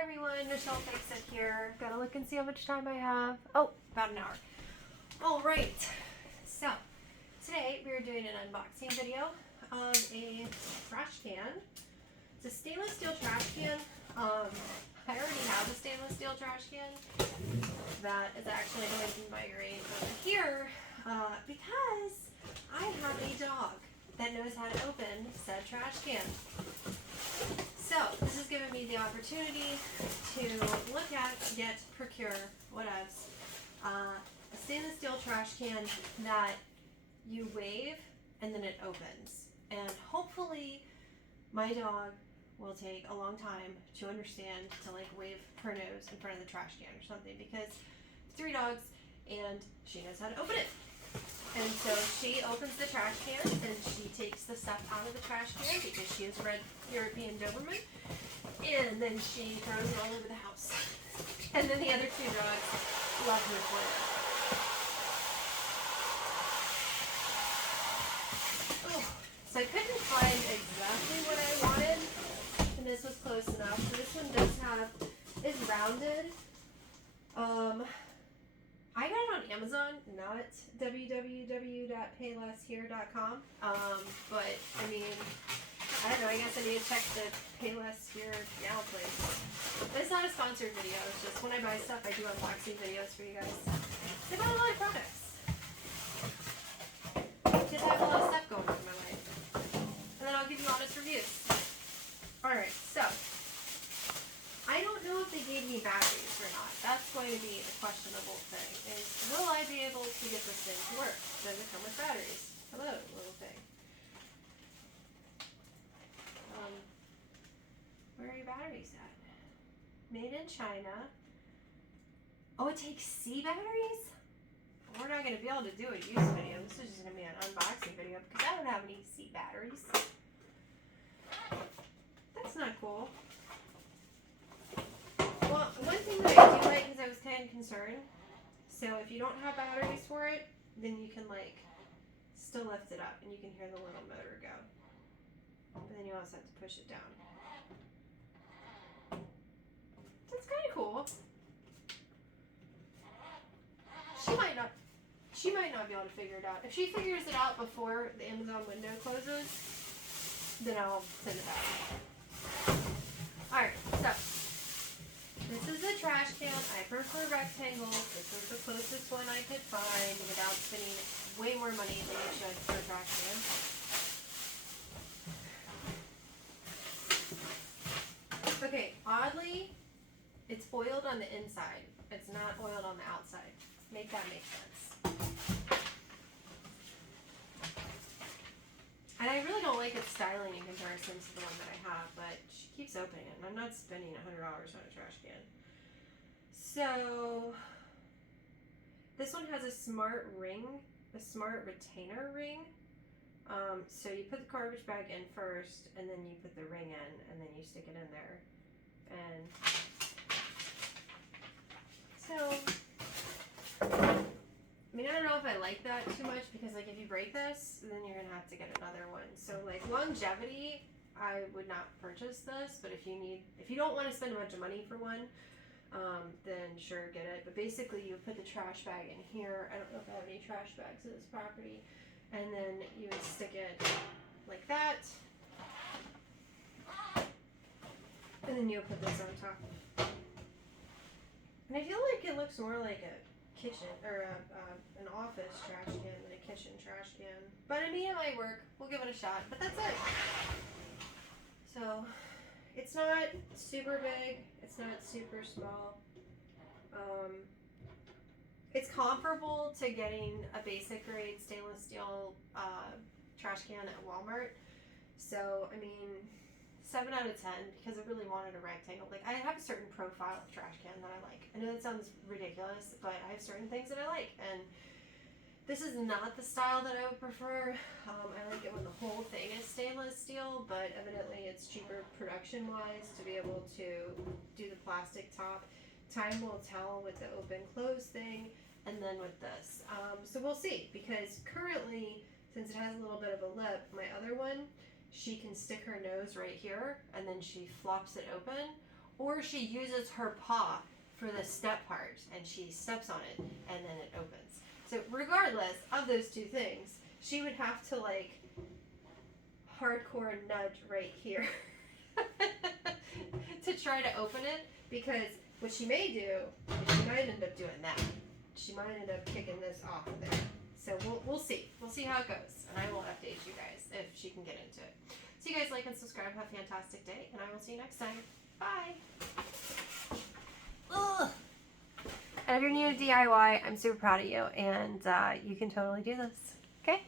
Hi everyone, Michelle Fixit here. Gotta look and see how much time I have. Oh, about an hour. Alright, so today we are doing an unboxing video of a trash can. It's a stainless steel trash can. I already have a stainless steel trash can that is actually going to migrate over here because I have a dog that knows how to open said trash can. So this has given me the opportunity to look at, get, procure, whatevs, a stainless steel trash can that you wave and then it opens. And hopefully my dog will take a long time to understand to like wave her nose in front of the trash can or something, because 3 dogs and she knows how to open it. And so she opens the trash can and she takes the stuff out of the trash can because she is a red European Doberman, and then she throws it all over the house. And then the other 2 dogs love her for it. Oh, so I couldn't find exactly what I wanted, and this was close enough. So this one does have, is rounded. I got it on Amazon, not www.paylesshere.com. But I mean, I don't know, I guess I need to check the Payless Here Now place. But it's not a sponsored video, it's just when I buy stuff, I do unboxing videos for you guys. I bought a lot of products. Just have a lot of stuff going on in my life. And then I'll give you honest reviews. Alright, so I don't know if they gave me batteries or not. That's going to be the questionable thing, is will I be able to get this thing to work? Does it come with batteries? Hello, little thing. Where are your batteries at? Made in China. Oh, it takes C batteries? We're not going to be able to do a use video. This is just going to be an unboxing video because I don't have any C batteries. That's not cool. Well, one thing that I do like is I was kind of concerned. So if you don't have batteries for it, then you can like still lift it up and you can hear the little motor go. But then you also have to push it down. That's kind of cool. She might not be able to figure it out. If she figures it out before the Amazon window closes, then I'll send it back. Alright, so this is a trash can. I prefer rectangles. This is the closest one I could find without spending way more money than you should for a trash can. Okay, oddly, it's oiled on the inside. It's not oiled on the outside. Make that make sense. And I really don't like its styling in comparison to the one that I have, but she keeps opening it, and I'm not spending $100 on a trash can. So, this one has a smart ring, a smart retainer ring. So you put the garbage bag in first, and then you put the ring in, and then you stick it in there. And so, I mean, I don't know if I like that too much, because like if you break this, then you're gonna have to get another one. So like longevity, I would not purchase this, but if you don't want to spend a bunch of money for one, then sure, get it. But basically you put the trash bag in here. I don't know if I have any trash bags in this property. And then you would stick it like that. And then you'll put this on top. And I feel like it looks more like a kitchen or an office trash can than a kitchen trash can. But I mean, it might work. We'll give it a shot. But that's it. So it's not super big. It's not super small. It's comparable to getting a basic grade stainless steel trash can at Walmart. So I mean, 7 out of 10, because I really wanted a rectangle. Like, I have a certain profile of trash can that I like. I know that sounds ridiculous, but I have certain things that I like, and this is not the style that I would prefer. I like it when the whole thing is stainless steel, but evidently it's cheaper production-wise to be able to do the plastic top. Time will tell with the open-close thing, and then with this. So we'll see, because currently, since it has a little bit of a lip, my other one, she can stick her nose right here, and then she flops it open, or she uses her paw for the step part and she steps on it and then it opens. So regardless of those two things, she would have to like hardcore nudge right here to try to open it, because what she may do is she might end up doing that. She might end up kicking this off of there. So we'll see. We'll see how it goes, and I will update you guys if she can get into it. So you guys like and subscribe. Have a fantastic day, and I will see you next time. Bye. Ugh. And if you're new to DIY, I'm super proud of you, and you can totally do this. Okay?